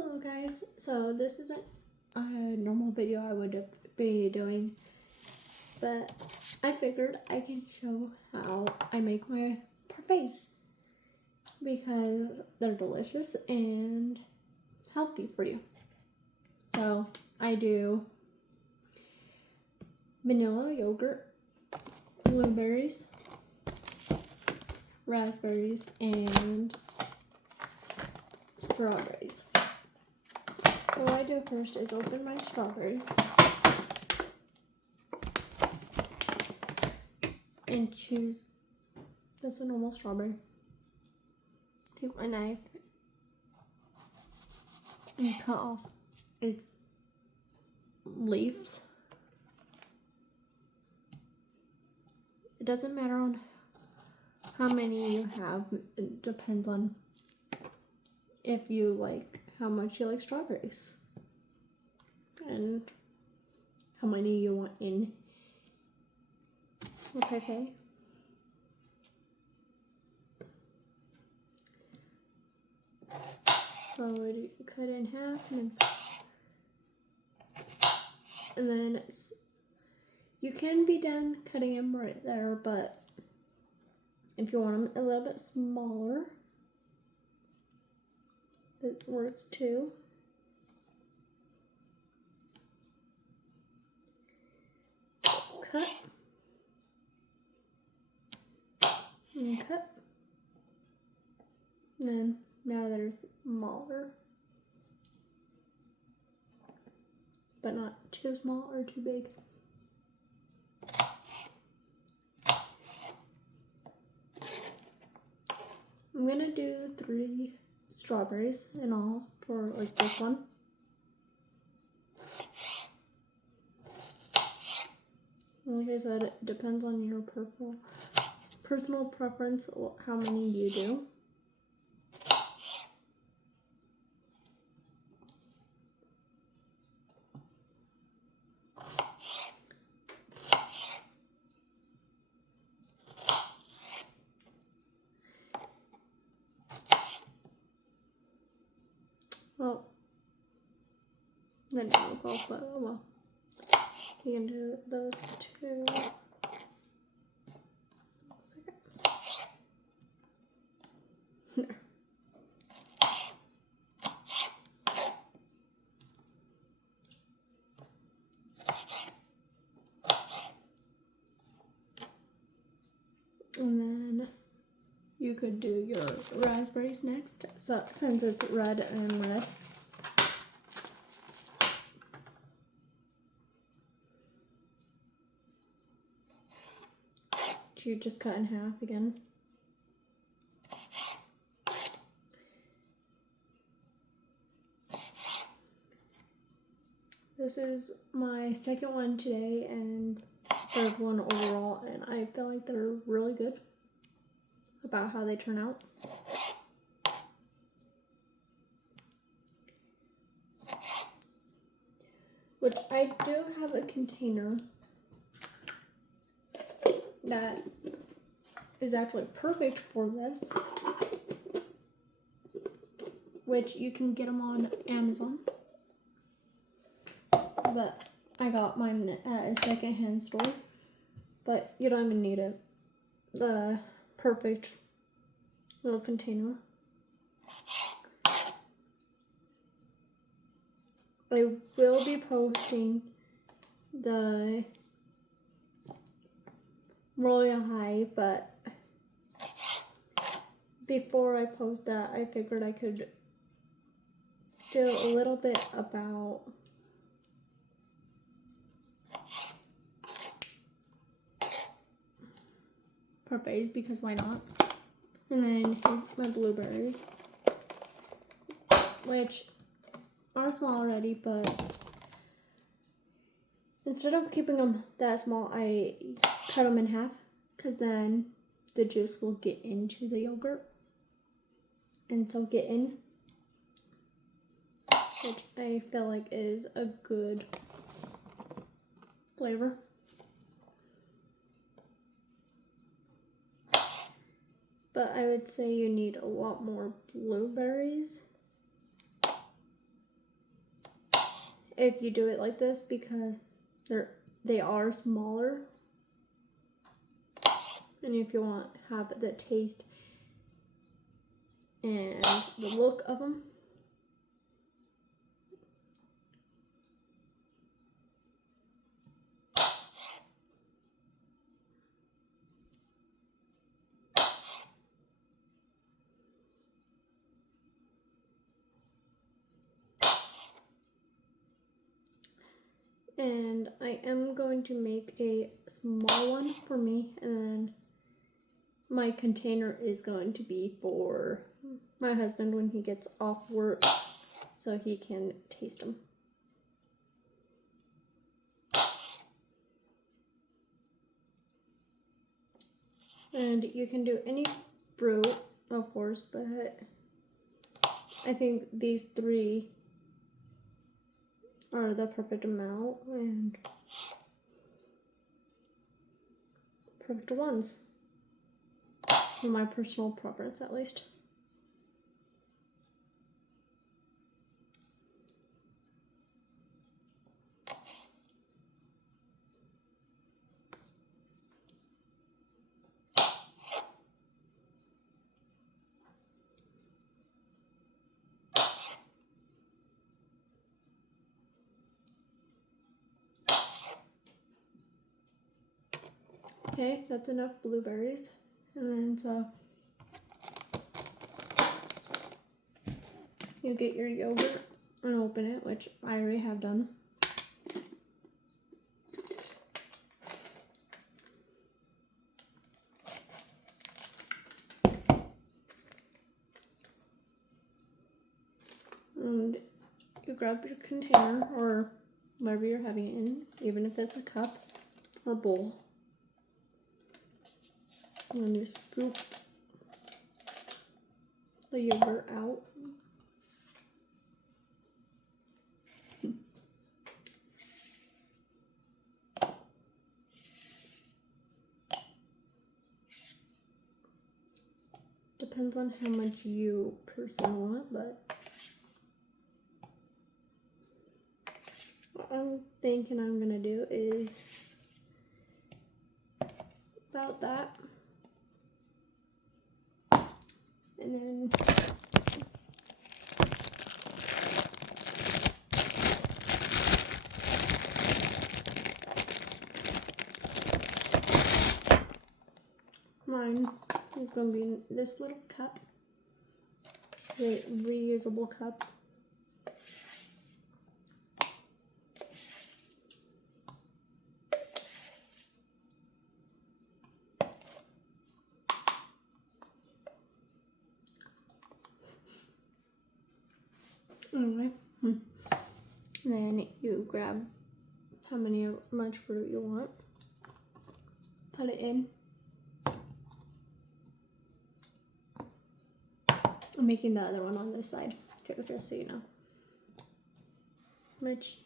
Hello guys, so this isn't a normal video I would be doing, but I figured I can show how I make my parfaits because they're delicious and healthy for you. So I do vanilla yogurt, blueberries, raspberries, and strawberries. So what I do first is open my strawberries and choose just a normal strawberry. Take my knife and cut off its leaves. It doesn't matter on how many you have. It depends on if you like how much you like strawberries and how many you want in the parfait. So you cut it in half and then you can be done cutting them right there, but if you want them a little bit smaller, that works too. Cut and cut, and then now they're smaller, but not too small or too big. I'm gonna do 3 strawberries in all for like this one. Like I said, it depends on your personal preference how many you do. Well, then I'll go, but oh well. You can do those 2. There. And then you could do your raspberries next. So since it's red and red. You just cut in half again. This is my second one today and third one overall, and I feel like they're really good about how they turn out. Which I do have a container that is actually perfect for this, which you can get them on Amazon. But I got mine at a secondhand store, but you don't even need it. The perfect little container. I will be posting the Royal High, but before I post that, I figured I could do a little bit about parfaits, because why not? And then here's my blueberries, which are small already, but instead of keeping them that small, I cut them in half, because then the juice will get into the yogurt and soak it in, which I feel like is a good flavor. But I would say you need a lot more blueberries if you do it like this because they are smaller. And if you want to have the taste and the look of them. And I am going to make a small one for me, and then my container is going to be for my husband when he gets off work so he can taste them. And you can do any fruit, of course, but I think these 3 are the perfect amount and perfect ones, for my personal preference at least. Okay, that's enough blueberries. And then so you get your yogurt and open it, which I already have done. And you grab your container or whatever you're having it in, even if it's a cup or bowl. And then you scoop the yogurt out. Depends on how much you personally want, but what I'm thinking I'm gonna do is about that. And then mine is going to be in this little cup, a reusable cup. Anyway, and then you grab how much fruit you want, put it in. I'm making the other one on this side too, just so you know. Which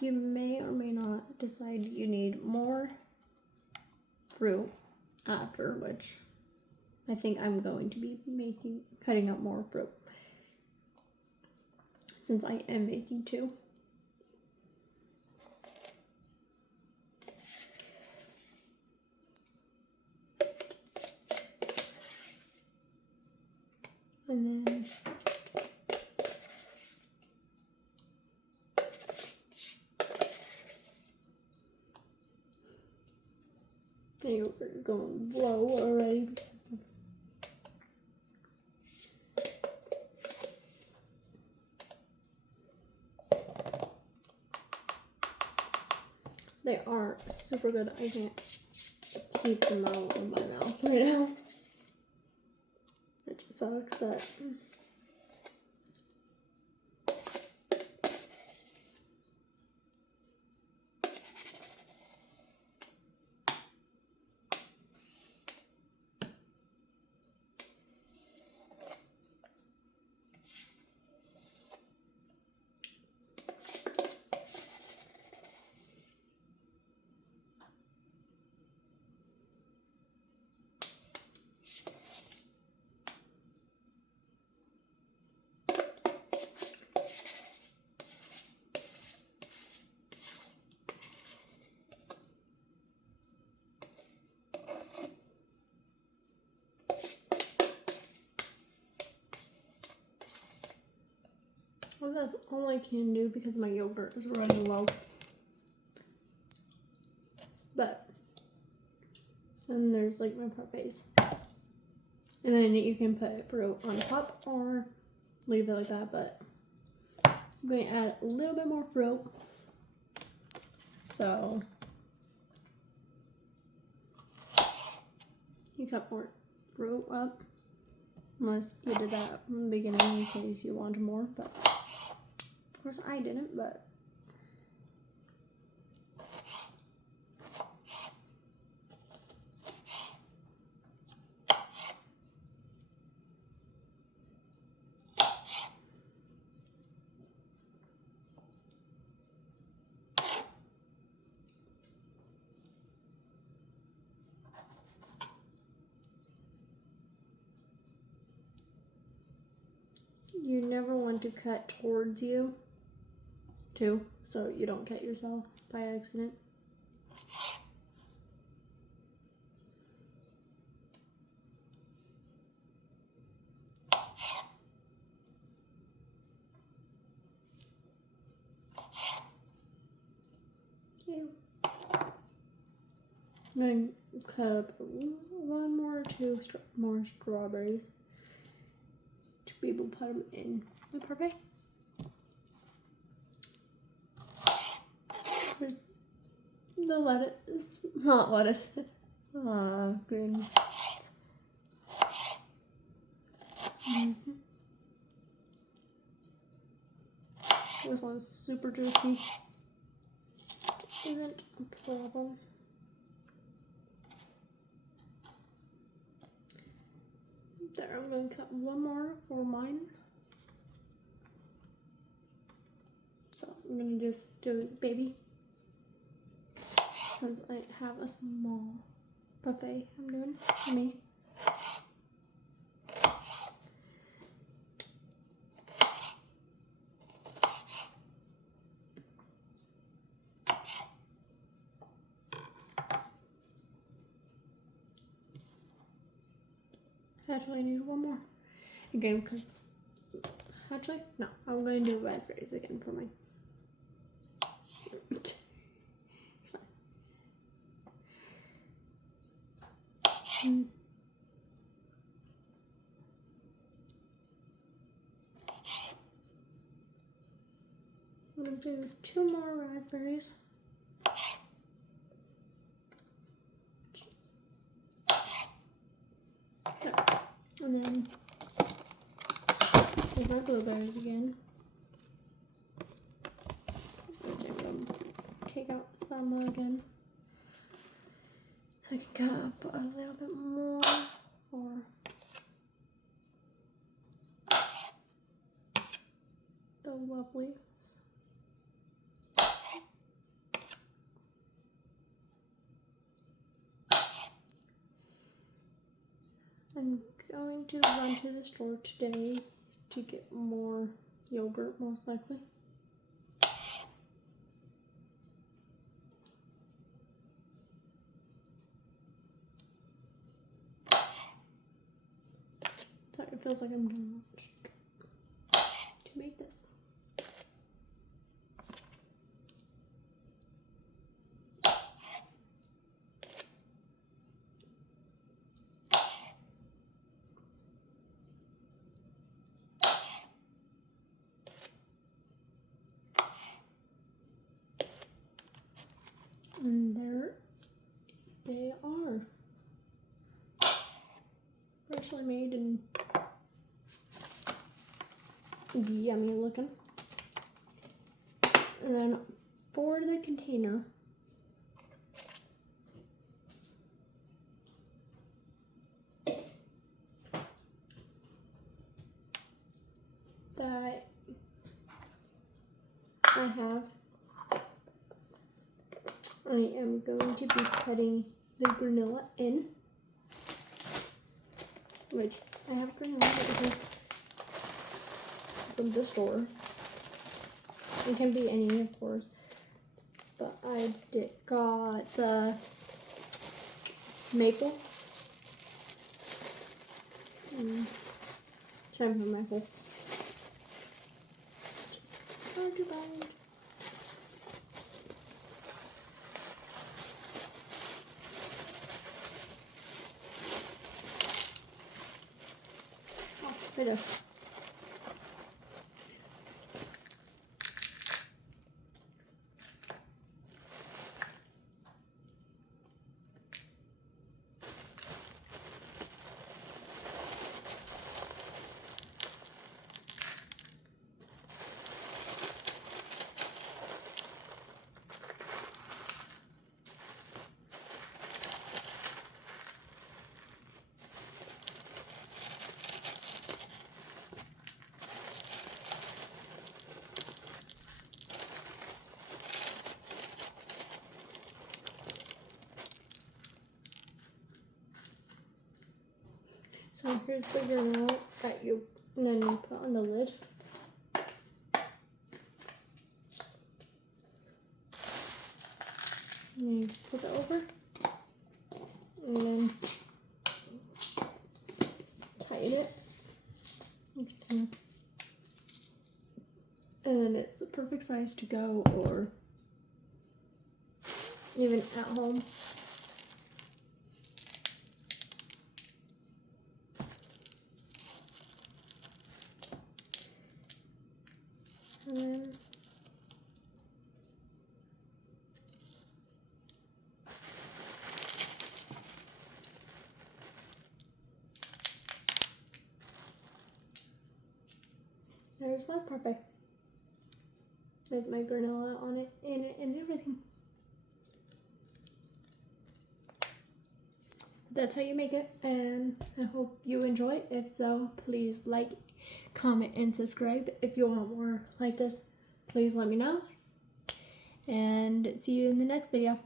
you may or may not decide you need more fruit after, which I think I'm going to be cutting up more fruit since I am making 2. And then the yogurt is going to blow already. They are super good. I can't keep them out of my mouth right now. It just sucks, but Well, that's all I can do because my yogurt is running low. But then there's like my parfaits. And then you can put fruit on top or leave it like that, but I'm going to add a little bit more fruit. So you cut more fruit up, unless you did that from the beginning in case you wanted more, but of course I didn't, but you never want to cut towards you too, so you don't cut yourself by accident. Okay. I'm going to cut up one more or two more strawberries to be able to put them in the parfait. There's the lettuce, not lettuce, green. This one's super juicy. Isn't a problem. There, I'm going to cut one more for mine. So I'm going to just do baby. Since I have a small buffet I'm doing for me. Actually, I need one more. Again, because... Actually, no. I'm going to do raspberries again for mine. It's fine. I'm going to do 2 more raspberries. There. And then do my blueberries again. Which I'm going to take out some again. So I can cut up a little bit more. Or the lovelies. I'm going to run to the store today to get more yogurt, most likely. Sorry, it feels like I'm getting rushed to make this. And there they are. Freshly made and yummy looking. And then for the container, that I have, I am going to be putting the granola in, which I have granola from the store. It can be any, of course, but I got the maple. Time for maple. Not too bad. Oh, there it is. So here's the granola that you then you put on the lid. And you flip it over. And then tighten it. Okay. And then it's the perfect size to go or even at home. And then there's my perfect with my granola on it, in it, and everything. That's how you make it, and I hope you enjoy it. If so, please like, comment, and subscribe. If you want more like this, please let me know. And see you in the next video.